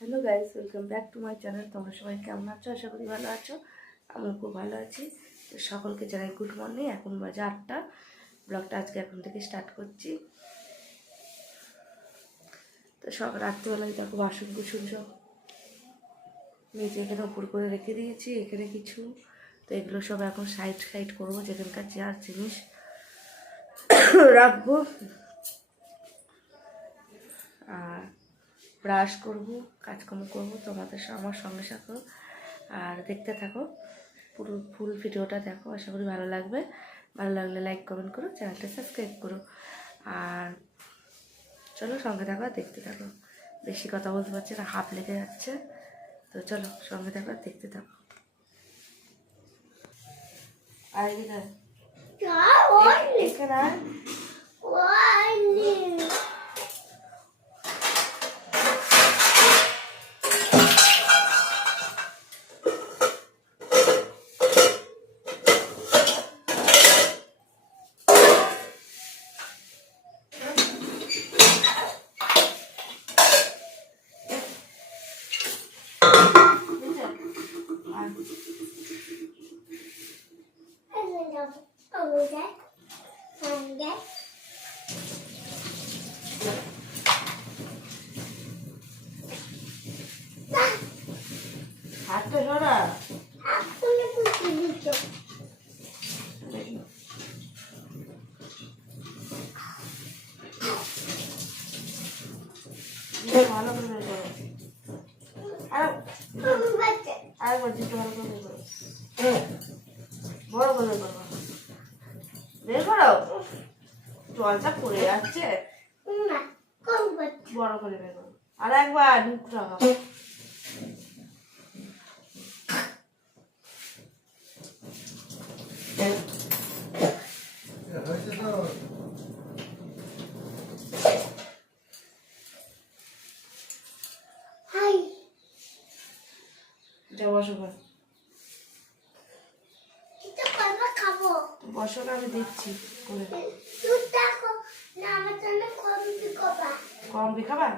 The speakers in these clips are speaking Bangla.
Hello guys, welcome back to my channel. তোমরা সবাই কেমন আছো? আশা করি ভালো আছো। আমি খুব ভালো আছি। তো সকলকে জানাই গুড মর্নিং। এখন বাজে 8টা। ব্লগটা আজকে এখন থেকে স্টার্ট করছি। তো সব রাত্রিবেলায় দেখো বাসন কুসুন সব মেজে এখানে উপর করে রেখে দিয়েছি। এখানে কিছু তো এগুলো সব এখন সাইড করবো, যেখানকার চেয়ার জিনিস রাখবো। আর ব্রাশ করবো, কাজকর্ম করবো। তোমাদের আমার সঙ্গে থাকো আর দেখতে থাকো, পুরো ফুল ভিডিওটা দেখো। আশা করি ভালো লাগবে। ভালো লাগলে লাইক কমেন্ট করো, চ্যানেলটা সাবস্ক্রাইব করো। আর চলো সঙ্গে থাকো, দেখতে থাকো। বেশি কথা বলতে পারছি না, হাত লেগে যাচ্ছে। তো চলো সঙ্গে থাকো, দেখতে থাকো। আর এখানে হাতটা সরা। ভালো করে বের করো। আরেকবার দিতে ভালো করে বের করো। বড় করে বের করো। বের করো, জলটা পড়ে যাচ্ছে। বড় করে বের করো। আর একবার মুখ লাগাও। বসো বসো, আমি দিচ্ছি করে। কম খাবা?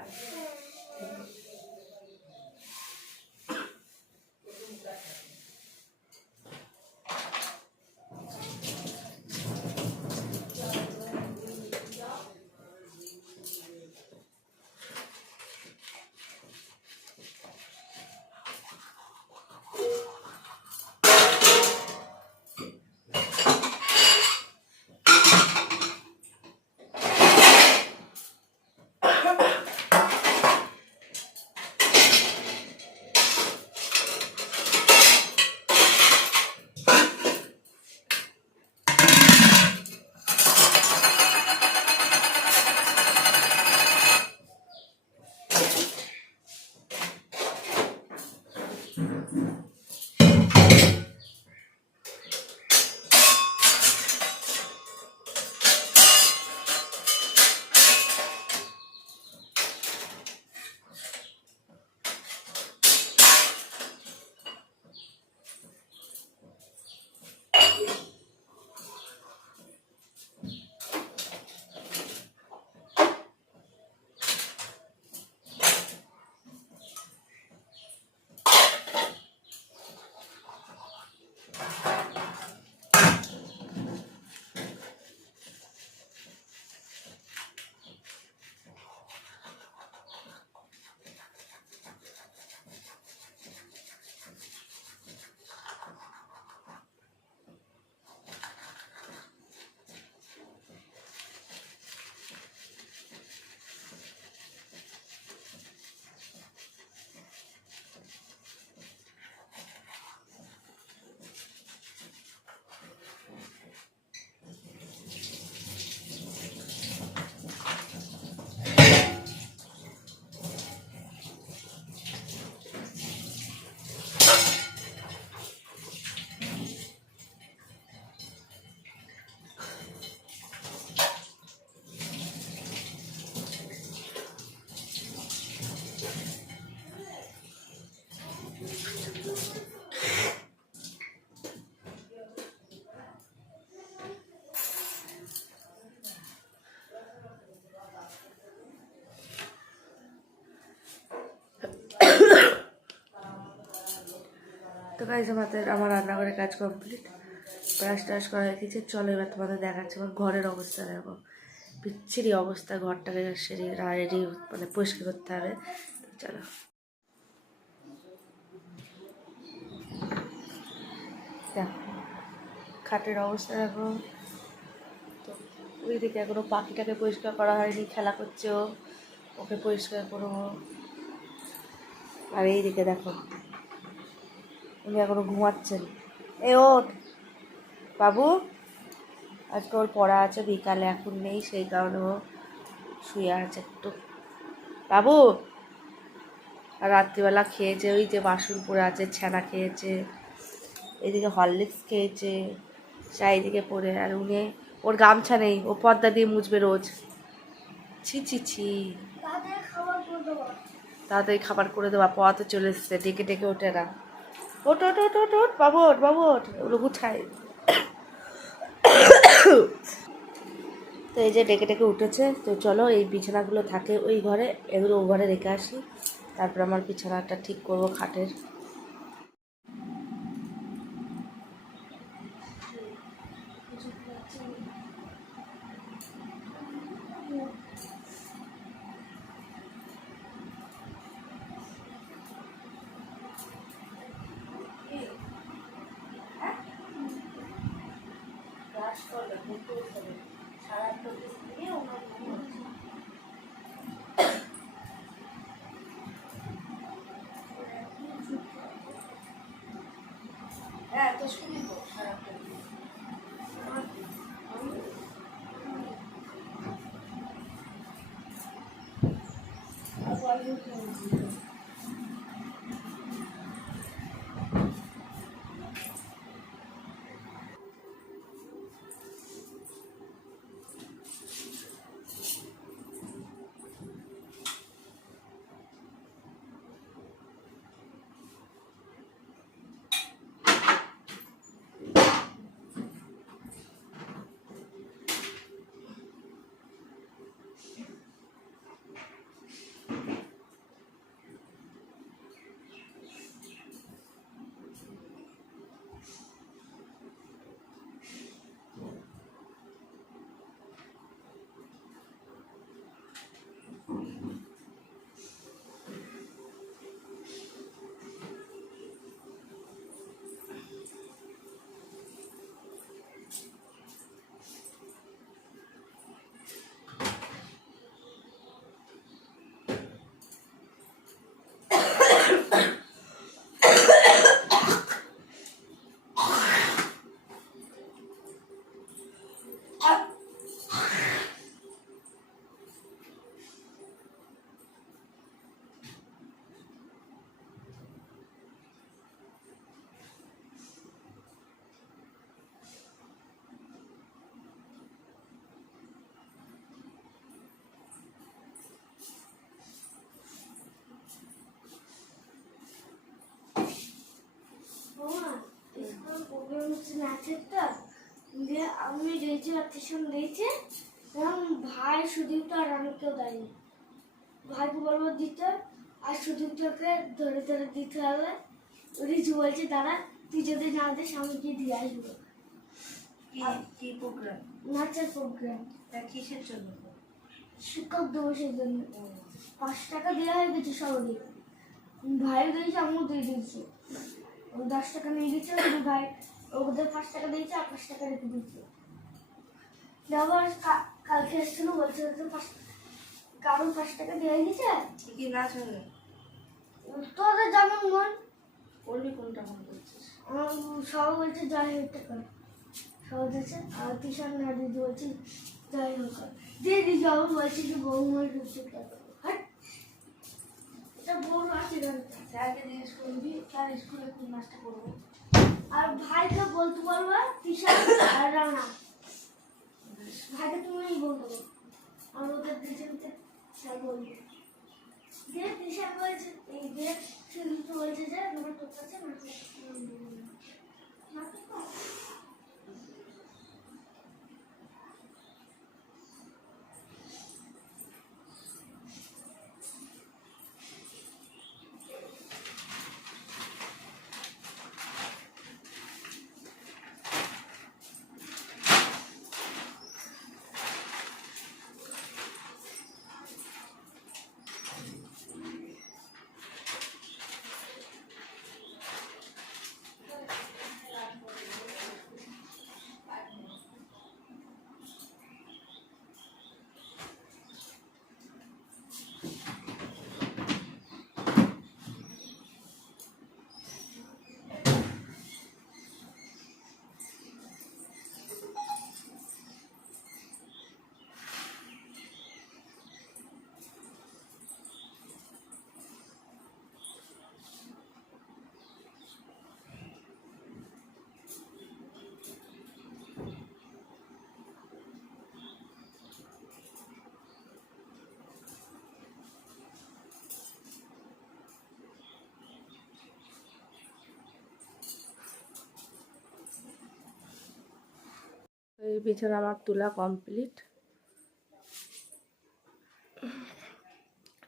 তো গাইজ আমার রান্নাঘরের কাজ কমপ্লিট, ব্রাশ টাশ করা হয়ে গেছে। চলো এবার তোমাদের দেখাচ্ছি আমার ঘরের অবস্থা। দেখো বিচ্ছিরি অবস্থা, ঘরটাকে রেডি মানে পরিষ্কার করতে হবে। চলো দেখো খাটের অবস্থা দেখো। তো ওইদিকে এখনো পাখিটাকে পরিষ্কার করা হয়নি, খেলা করছে ও, ওকে পরিষ্কার করবো। আর এইদিকে দেখো উনি এখনো ঘুমাচ্ছেন। এ ওঠ বাবু, আজকে ওর পড়া আছে বিকালে, এখন নেই, সেই কারণে ও শুয়ে আছে একটু। বাবু আর রাত্রিবেলা খেয়েছে, ওই যে বাসন পড়ে আছে, ছানা খেয়েছে, এইদিকে হরলিক্স খেয়েছে, চারিদিকে পড়ে। আর উনি ওর গামছা নেই, ও পর্দা দিয়ে মুছবে রোজ। ছি ছি ছি, তাড়াতাড়ি খাবার করে দেওয়া, পড়াতে চলে এসছে, ডেকে ডেকে ওঠে না। ওট ওট ওট ওট ওট বাবু, ওট বাবু, ওট, ওগুলো গুছায়। তো এই যে ডেকে ডেকে উঠেছে। তো চলো এই বিছানাগুলো থাকে ওই ঘরে, এগুলো ও ঘরে রেখে আসি, তারপর আমার বিছানাটা ঠিক করবো খাটের। হ্যাঁ তো শুনি তো সারাক্ষণ। নাচেরটা দিয়ে আমি দিয়েছি, টিউশন দিয়েছে, এবং ভাই সুদীপটা আর আমি কেউ দেয়নি। ভাইকে বলবো দিতে, আর সুদীপটাকে ধরে ধরে দিতে হবে। রিজু বলছে দাদা তুই যদি না দিস আমি কি দিয়ে আসবো। কি প্রোগ্রাম? নাচের প্রোগ্রাম। কিসের জন্য? শিক্ষক দিবসের জন্য 5 টাকা দেওয়া হয়ে গেছে সবাই। ভাইও দিয়েছে, আমিও দিয়ে দিয়েছি। 10 টাকা নিয়ে গেছে, ভাই ওদের 5 টাকা দিয়েছে আর 5 টাকা রেখে দিয়েছে। আবার কালকে এসেছিল, বলছে কারণ 5 টাকা দিয়ে গেছে। কি নাচ হবে? তোদের যেমন মন। করবি কোনটা মন করছিস? সবাই বলছে যাই হোক টাকা সবাই দিচ্ছে, আর কিষান না দিদি বলছি যাই হোক দিয়ে দিদি। আবার বলছি কি বৌমার রুচি টাকা এটা বড় আছে, স্যারকে জিজ্ঞেস করবি স্যার স্কুলে কোন নাচটা করবো। আর ভাইকে বলতে বলবো কিষান আর রানা, ভাইকে তুমিই বলবো। আর ওদের দুজনকে স্যার বলবো। দিয়ে কিষান বলছে এই দিয়ে শুধু বলছে যে আমার তোর কাছে বিছানা আমার তোলা কমপ্লিট।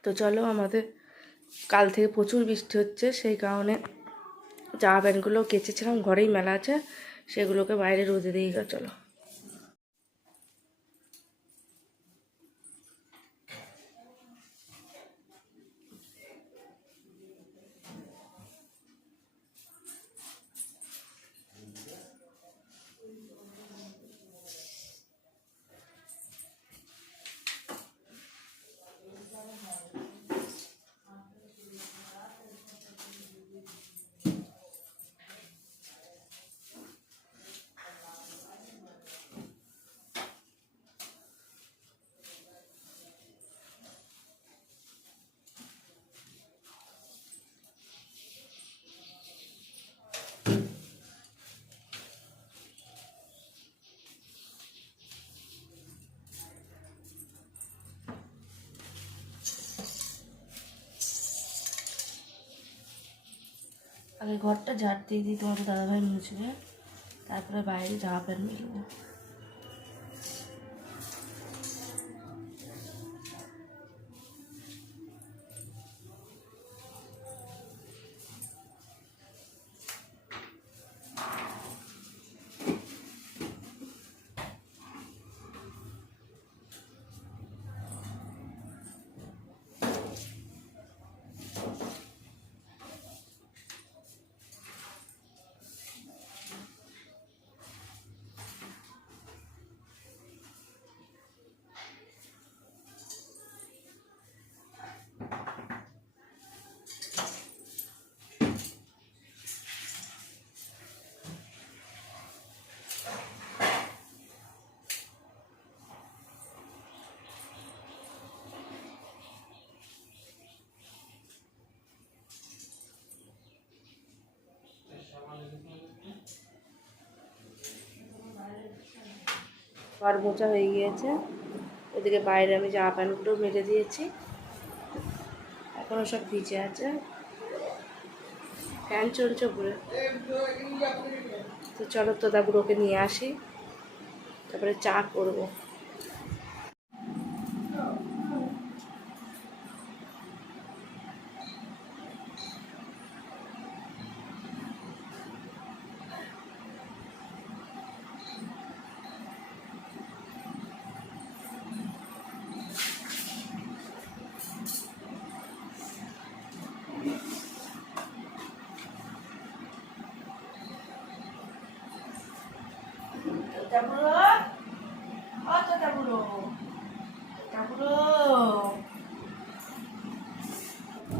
তো চলো, আমাদের কাল থেকে প্রচুর বৃষ্টি হচ্ছে, সেই কারণে জামা প্যান্টগুলো কেচেছিলাম, ঘরেই মেলা আছে, সেগুলোকে বাইরে রোদে দিয়ে চলো। আগে ঘরটা ঝাড় দিয়ে দিই, তোমার দাদাভাই মুছবে, তারপরে বাইরে জামা প্যান্ট মেলবো। ঘর মোছা হয়ে গিয়েছে, ওদিকে বাইরে আমি জামা প্যান্টগুলো মেলে দিয়েছি, এখনো সব ভিজে আছে, ফ্যান চলছে উপরে। তো চলো তোতাগুলোকে নিয়ে আসি, তারপরে চা করবো।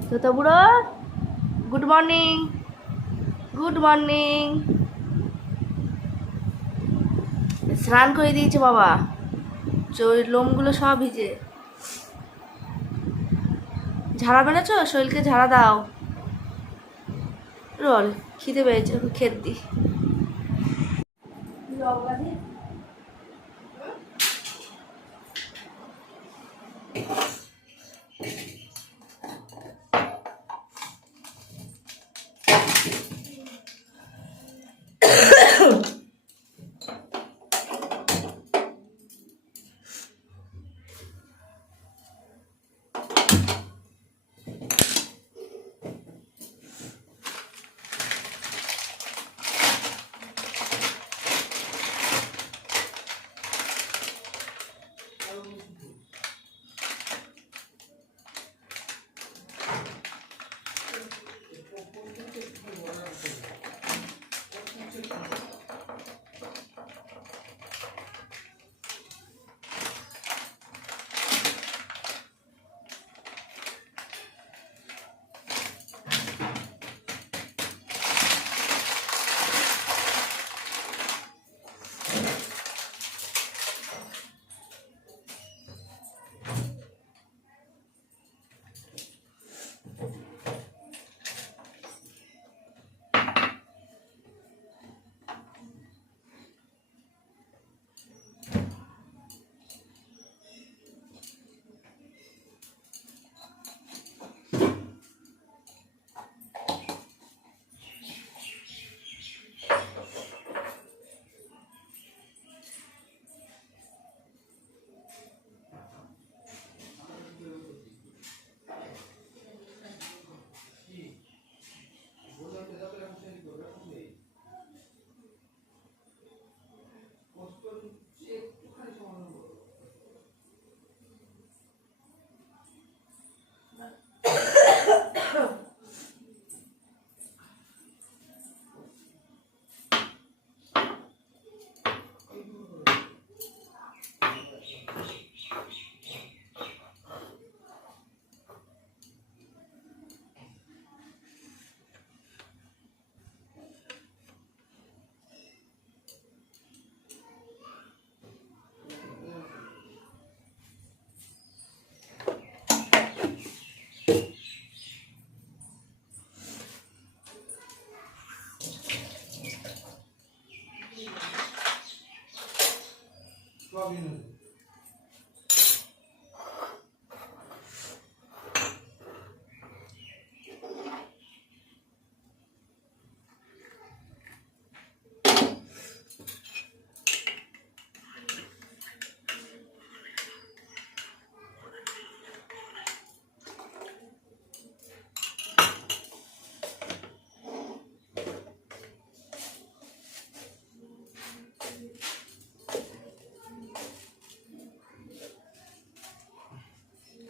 তোতা বুড়ো, গুড মর্নিং, গুড মর্নিং। স্নান করে দিয়েছে বাবা, লোমগুলো সব ভিজে। ঝাড়া বেড়েছো, শরীরকে ঝাড়া দাও। রোল খিদে পেয়েছে, খেত দি।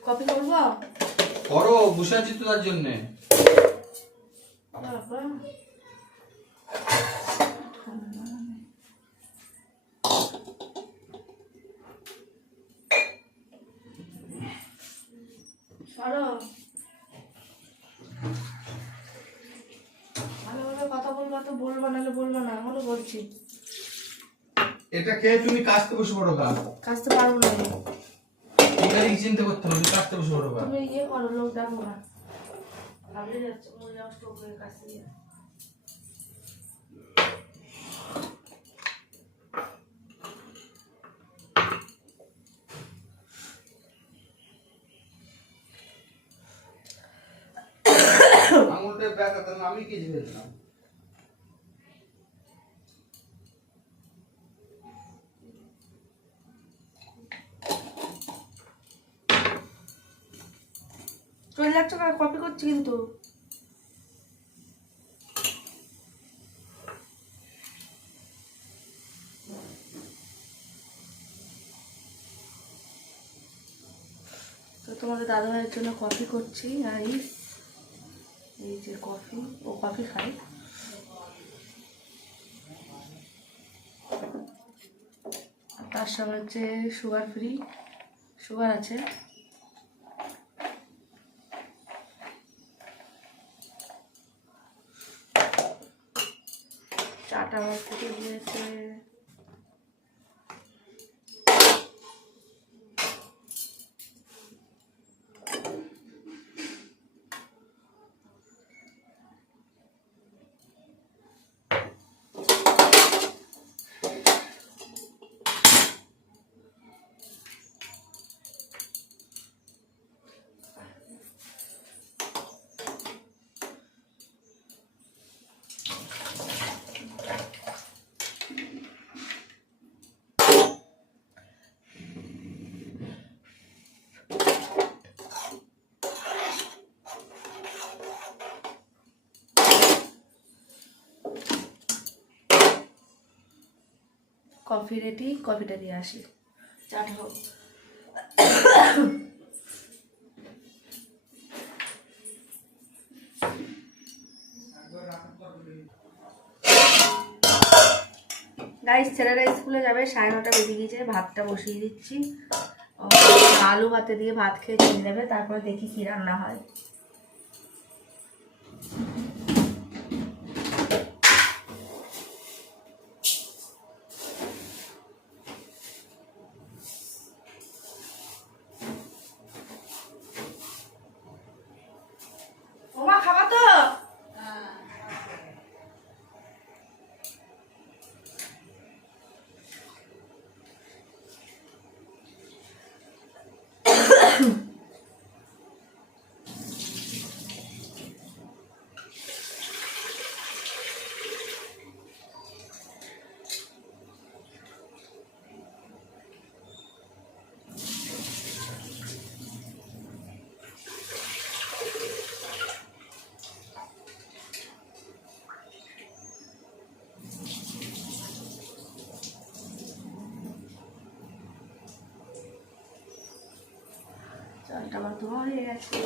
কপি করবো করো, বসে আছি তো তার জন্যে। বাবা সরো, ভালোভাবে কথা বলবো তো বলবো, নাহলে বলবো না, এখনো বলছি। এটা খেয়ে তুমি কাজতে বসে পড়ো গা। কাজতে পারবো না আমি। এটা কি চিন্তা করতে হবে, তুমি কাজতে বসে পড়ো গা। তুমি ইয়ে করো, লোক ডাকো না, ভাবলে যাচ্ছে মরে যাও স্টোক হয়ে কাছে গিয়ে। আঙুলটা ব্যথা, তাহলে আমি কি ভেবেছিলাম। চলে যাচ্ছ, কপি করছি কিন্তু। তো তোমাদের দাদাভাইয়ের জন্য কফি করছি, রাইস, এই যে কফি, ও কফি খাই। তার সঙ্গে হচ্ছে সুগার ফ্রি, সুগার আছে। চাটা আমার থেকে দিয়েছে। কফি রেডি, কফিটা দিয়ে আসি, চাটা হোক। গাইস, ছেলেরা স্কুলে যাবে, 9:30 বেজে গিয়েছে, ভাতটা বসিয়ে দিচ্ছি। আলু ভাতে দিয়ে ভাত খেয়ে চলে যাবে, তারপরে দেখি কি রান্না হয়। ওমা, খাবা তো? চালটা আমার ধোয়া হয়ে গেছে।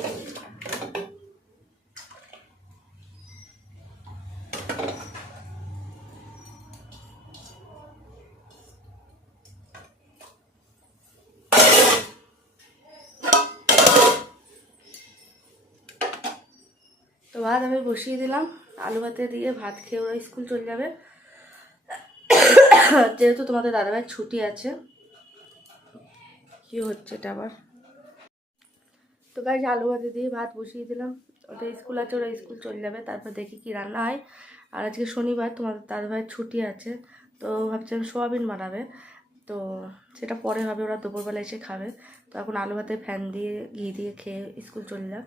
তো ভাত আমি বসিয়ে দিলাম, আলু ভাতে দিয়ে ভাত খেয়ে ওরা স্কুল চলে যাবে, যেহেতু তোমাদের দাদাভাইয়ের ছুটি আছে। কি হচ্ছে এটা আবার? তো গাইস, আলু ভাতে দিয়ে ভাত বসিয়ে দিলাম, ওদের স্কুল আছে, ওরা স্কুল চলে যাবে, তারপর দেখি কি রান্না হয়। আর আজকে শনিবার, তোমাদের দাদাভাইয়ের ছুটি আছে, তো ভাবছিলাম সোয়াবিন বানাবে। তো সেটা পরে হবে, ওরা দুপুরবেলা এসে খাবে। তো এখন আলু ভাতে ফ্যান দিয়ে ঘি দিয়ে খেয়ে স্কুল চলে যাক।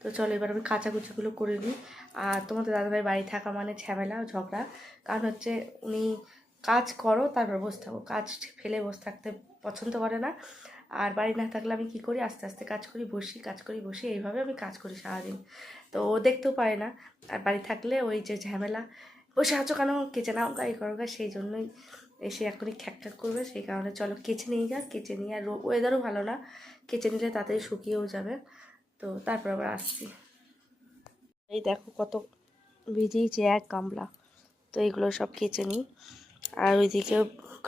তো চলো এবার আমি কাচাকুচিগুলো করে নিই। আর তোমাদের দাদাভাই বাড়ি থাকা মানে ঝামেলা ঝগড়া, কারণ হচ্ছে উনি কাজ করো তারপর বসে থাকো, কাজ ফেলে বসে থাকতে পছন্দ করে না। আর বাড়ি না থাকলে আমি কী করি, আস্তে আস্তে কাজ করি বসি, কাজ করি বসি, এইভাবে আমি কাজ করি সারাদিন। তো ও দেখতেও পারে না। আর বাড়ি থাকলে ওই যে ঝামেলা, বসে আছো কেন, কেচে নাও গা এই করো গা, সেই জন্যই এসে এখনই খ্যাক খ্যাক করবে। সেই কারণে চলো কেচে নিয়ে যাক, কেচে নিয়ে। আর ওয়েদারও ভালো না, কেচে নিলে তাড়াতাড়ি শুকিয়েও যাবে। তো তারপর আবার আসছি। এই দেখো কত ভিজিয়েছে, এক গামলা। তো এইগুলো সব কেচে নিই। আর ওইদিকে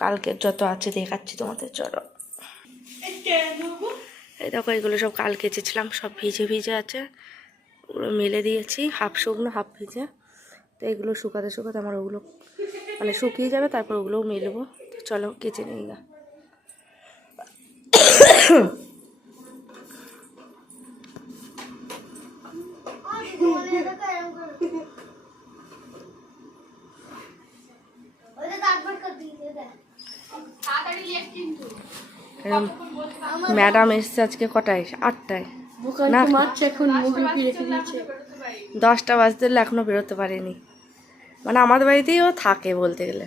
কালকে যত আছে দেখাচ্ছি তোমাদের, চলো। এই দেখো এগুলো সব কাল কেচেছিলাম, সব ভিজে ভিজে আছে। ওগুলো মেলে দিয়েছি, হাফ শুকনো হাফ ভিজে। তো এগুলো শুকাতে শুকাতে আমার ওগুলো মানে শুকিয়ে যাবে, তারপর ওগুলোও মেলবো। তো চলো কেচে নিই না। ম্যাডাম এসছে আজকে কটায়, 8টায় না, 10টা বাজতে হলে এখনো বেরোতে পারেনি। মানে আমাদের বাড়িতেই ও থাকে বলতে গেলে।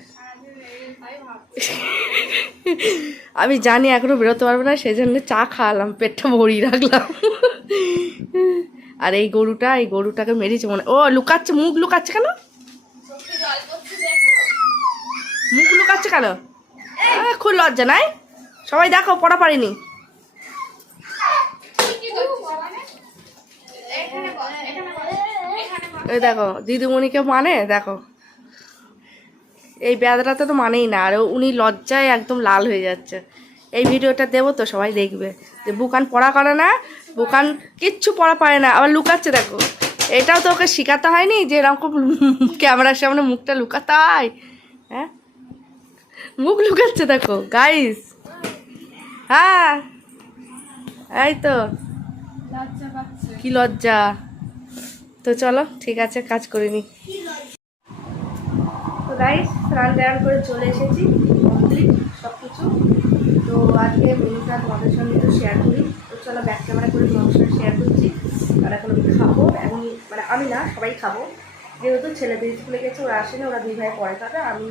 আমি জানি এখনো বেরোতে পারবে না, সেই জন্য চা খাওয়ালাম, পেটটা ভরিয়ে রাখলাম। আর এই গরুটাকে মেরেছে মনে, ও লুকাচ্ছে, মুখ লুকাচ্ছে কেন, মুখ লুকাচ্ছে কেন, খুব লজ্জা নাই, সবাই দেখো পড়া পারিনি। এই দেখো দিদিমণিকে মানে দেখো, এই ব্যাধটাতে তো মানেই না। আর উনি লজ্জায় একদম লাল হয়ে যাচ্ছে। এই ভিডিওটা দেবো তো সবাই দেখবে যে বুকান পড়া করে না, বুকান কিচ্ছু পড়া পারে না, আবার লুকাচ্ছে। দেখো এটাও তো ওকে শেখাতে হয়নি যে এরকম ক্যামেরার সামনে মুখটা লুকাতে হয়। হ্যাঁ মুখ লুকাচ্ছে দেখো গাইস। হ্যাঁ এই তো কি লজ্জা। তো চলো ঠিক আছে, কাজ করে নি। তো গাইস স্নান টান করে চলে এসেছি, কমপ্লিট সব কিছু। তো আজকে মেনুটা তোমাদের সঙ্গে একটু শেয়ার করি। তো চলো ব্যাক ক্যামেরা করে তোমাদের সঙ্গে শেয়ার করছি। আর এখন আমি খাবো, এখন মানে আমি না সবাই খাবো, যেহেতু ছেলেদের স্কুলে গেছে, ওরা আসেনি, ওরা 2 ভাই পরে খাবে। আমি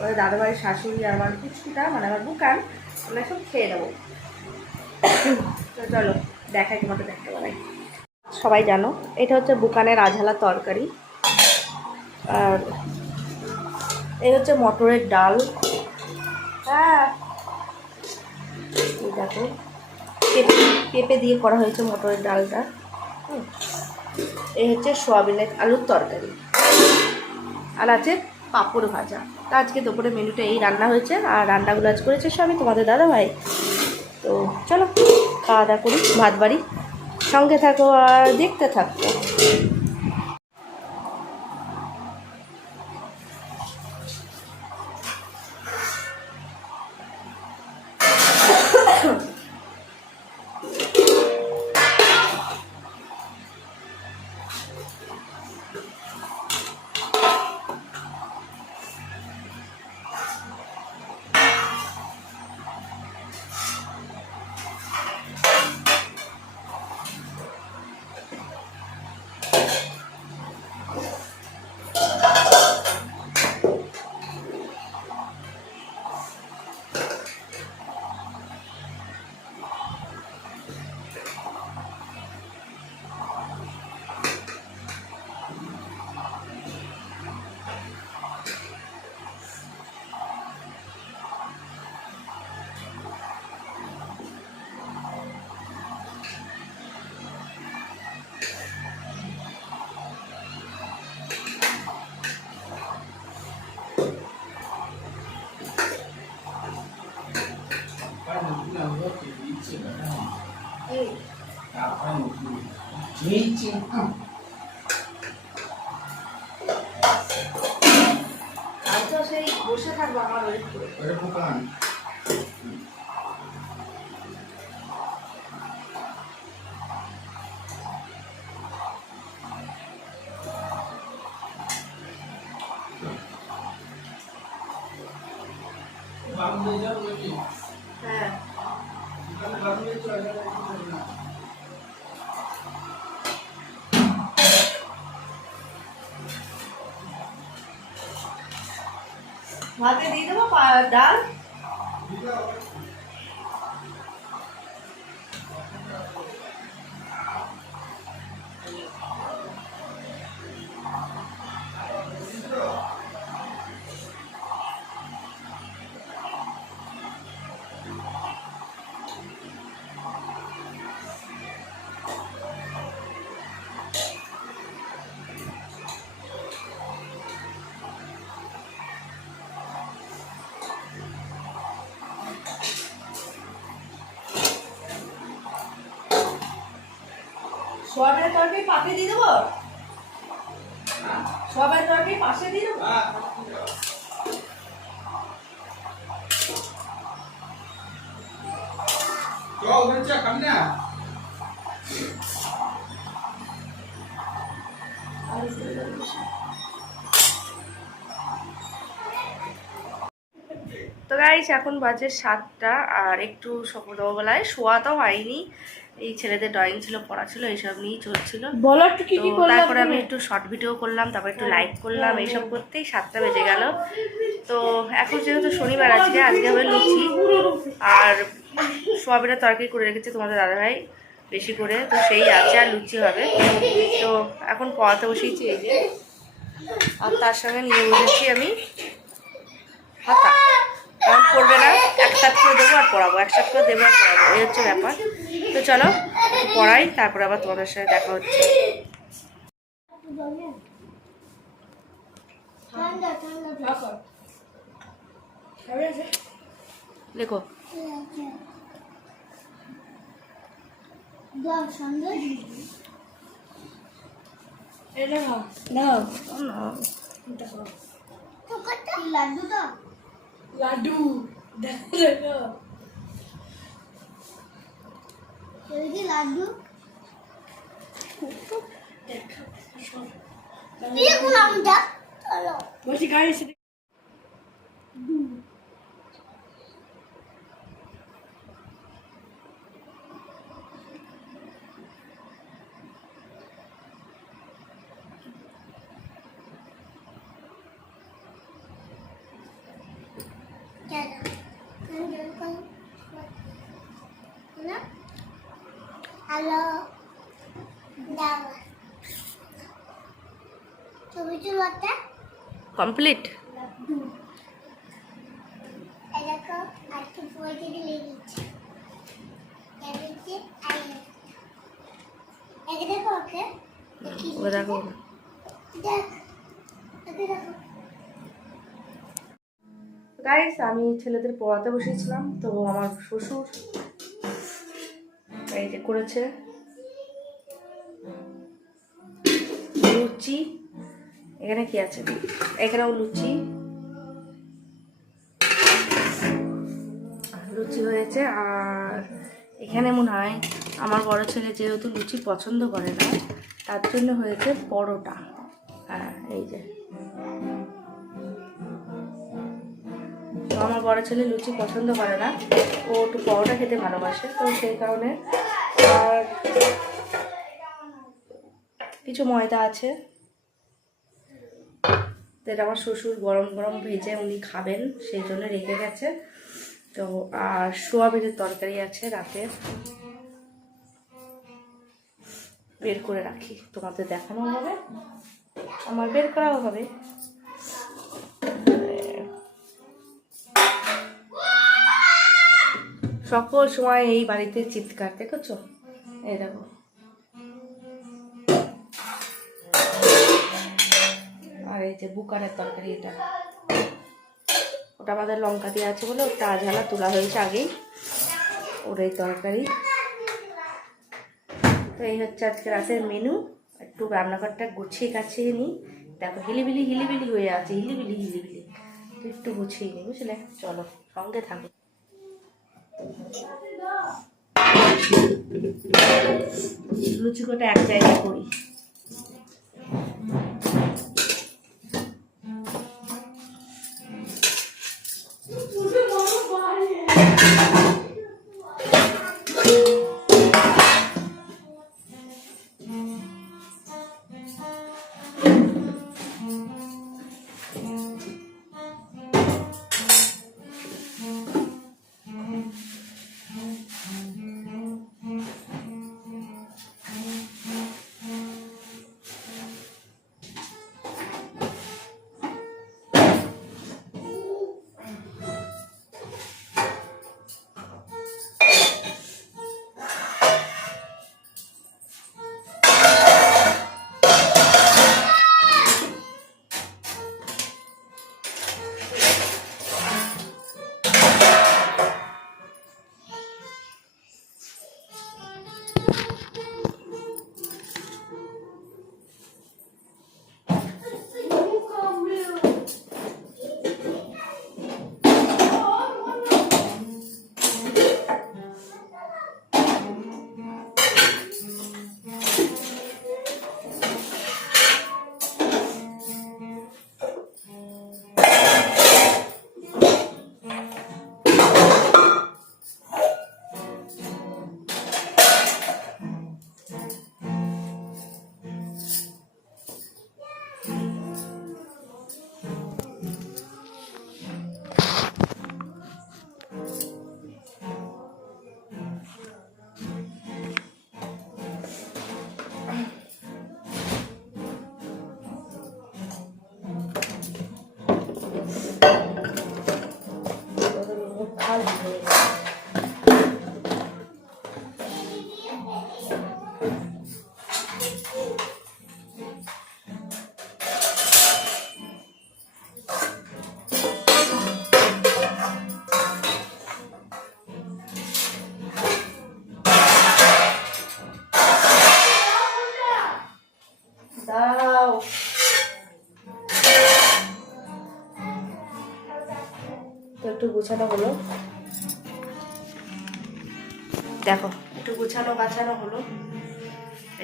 ওদের দাদাভাইয়ের শাশুড়ি আর আমার কুচকুটা মানে আমার বুকান, আমরা সব খেয়ে নেবো। তো চলো দেখাই তোমাদের ব্যাক ক্যামেরায়। সবাই জানো এটা হচ্ছে বুকানের আঝালা তরকারি, আর এই হচ্ছে মটরের ডাল। হ্যাঁ দেখো পেঁপে দিয়ে করা হয়েছে মটরের ডালটা। এই হচ্ছে সোয়াবিনের আলুর তরকারি, আর আছে পাঁপড় ভাজা। তা আজকে দুপুরে মেনুটা এই রান্না হয়েছে, আর রান্নাগুলো আজ করেছে সবই তোমাদের দাদাভাই। তো চলো খাওয়া দাওয়া করি, ভাত বাড়ি, সঙ্গে থাকো আর দেখতে থাকো। আচ্ছা সেই বসে থাকবো আমার ওয়েট করে। দাম দিয়ে যাও নাকি? হ্যাঁ এখানে দাম দিয়ে চলে যাবে না। ভাতে দিয়ে দেবো ডাল। সোয়াবিনের তরকারি পাশে দিয়ে দেবো, সোয়াবিনের তরকারি পাশে দিয়ে দেবো। চল ওখানে চা খাবি না? তো গাইস এখন বাজে 7টা, আর একটু সকালবেলায় শোয়াটাও হয়নি, এই ছেলেদের ড্রয়িং ছিল, পড়া ছিল, এইসব নিয়েই চলছিল। বলো একটু কি কি তো করলে। তারপরে আমি একটু শর্ট ভিডিও করলাম, তারপর একটু লাইভ করলাম, এইসব করতেই 7টা বেজে গেল। তো এখন যেহেতু শনিবার, আজকে হবে লুচি আর সোয়াবিনের তরকারি করে রেখেছে তোমাদের দাদাভাই বেশি করে, তো সেই আছে, আর লুচি হবে। তো এখন পড়াতে বসেছি এই যে, আর তার সঙ্গে নিয়ে বসেছি আমি হাতা, কারণ পড়বে না, একসাথে করে দেবো আর পড়াবো, একসাথে করে দেবো আর পড়াবো, এই হচ্ছে ব্যাপার। তো চলো পড়াই, তারপরে আবার তোমাদের সাথে দেখা হচ্ছে। ঠান্ডা ঠান্ডা দেখো দাও ঠান্ডা না লাড্ডু তো লাড্ডু দেখো কি লাড্ডু বলছি গাড়ি হ্যালো ছবি চুলাতে কমপ্লিট। এরকম আজকে বইতে লেগেছে দেখো ওকে ও দেখো দেখ দেখো গাইস, আমি ছেলেদের পড়াতে বসেছিলাম, তো আমার শ্বশুর এই যে করেছে লুচি, এখানে কি আছে, এখানেও লুচি লুচি হয়েছে, আর এখানে মনে হয় আমার বড় ছেলে যেহেতু লুচি পছন্দ করে না, তার জন্য হয়েছে পরোটা। হ্যাঁ এই যে, তো আমার বড় ছেলে লুচি পছন্দ করে না, ও একটু পরোটা খেতে ভালোবাসে, তো সেই কারণে। আর কিছু ময়দা আছে, তো এটা আমার শ্বশুর গরম গরম ভেজে উনি খাবেন, সেই জন্য রেখে গেছে। তো আর সোয়াবিনের তরকারি আছে রাতে, বের করে রাখি, তোমাদের দেখানো হবে, আমার বের করাও হবে। সকল সময় এই বাড়িতে চিৎকার, দেখেছো, এই দেখো। আর এই যে বুকারের তরকারি, এটা ওটা আমাদের লঙ্কা দিয়ে আছে বলে ওটা আঝালা তোলা হয়েছে আগেই, ওর এই তরকারি। তো এই হচ্ছে আজকে রাতের মেনু। একটু রান্নাঘরটা গুছিয়ে কাছিয়ে নিই, দেখো হিলিবিলি হিলিবিলি হয়ে আছে, হিলিবিলি হিলিবিলি, তো একটু গুছিয়ে নিই, বুঝলে। চলো সঙ্গে থাকো। লুচি কোটা এক জায়গায় করি। দাও তো একটু গুছানো হলো, দেখো একটু গুছানো গাছানো হলো,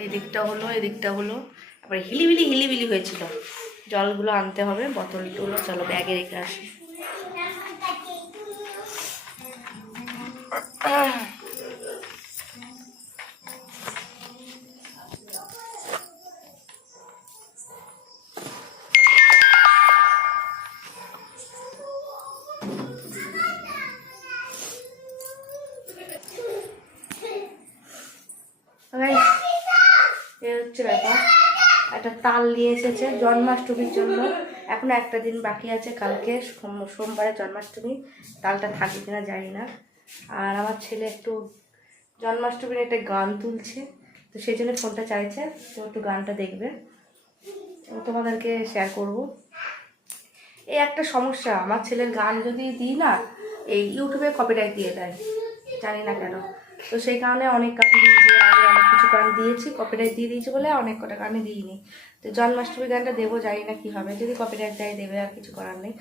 এই দিকটা হলো, এই দিকটা হলো, তারপরে হিলিবিলি হয়েছিল। জলগুলো আনতে হবে, বোতলগুলো চলো ব্যাগে রেখে আসি। এই হচ্ছে ব্যাপার, একটা তাল নিয়ে এসেছে জন্মাষ্টমীর জন্য। এখনো একটা দিন বাকি আছে, কালকে সোমবারে জন্মাষ্টমী। তালটা থাকবে কিনা জানি না। আর আমার ছেলে একটু জন্মাষ্টমীর একটা গান তুলছে, তো সেই জন্য ফোনটা চাইছে, তো একটু গানটা দেখবে, তোমাদেরকে শেয়ার করব। এই একটা সমস্যা, আমার ছেলের গান যদি দিই না, এই ইউটিউবে কপিরাইট দিয়ে দেয়, জানি না কেন। তো সেই কারণে অনেক গান দিয়ে আগে অনেক কিছু গান দিয়েছি, কপিরাইট দিয়ে দিয়েছি বলে অনেক কটা গানে দিইনি। তো জন্মাষ্টমী গানটা দেবো, জানি না কী হবে, যদি কপিরাইট দেয় দেবে, আর কিছু করার নেই।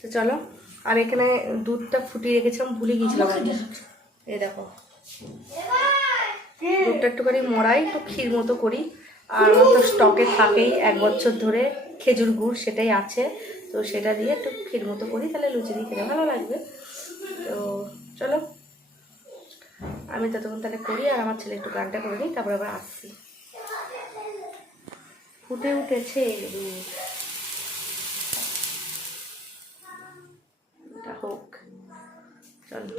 তো চলো, আর এখানে দুধটা ফুটিয়ে রেখেছিলাম, ভুলে গিয়েছিলাম। এই দেখো, দুধটা একটুখানি মরাই, একটু ক্ষীর মতো করি। আর আমার তো স্টকে থাকেই 1 বছর ধরে খেজুর গুড়, সেটাই আছে, তো সেটা দিয়ে একটু ক্ষীর মতো করি, তাহলে লুচি দিয়ে খেতে ভালো লাগবে। তো চলো, আমি ততক্ষণ তাহলে করি, আর আমার ছেলে একটু গানটা করে নিই, তারপর আবার আসছি। ফুটে উঠেছে দুধ, হোক, চলো।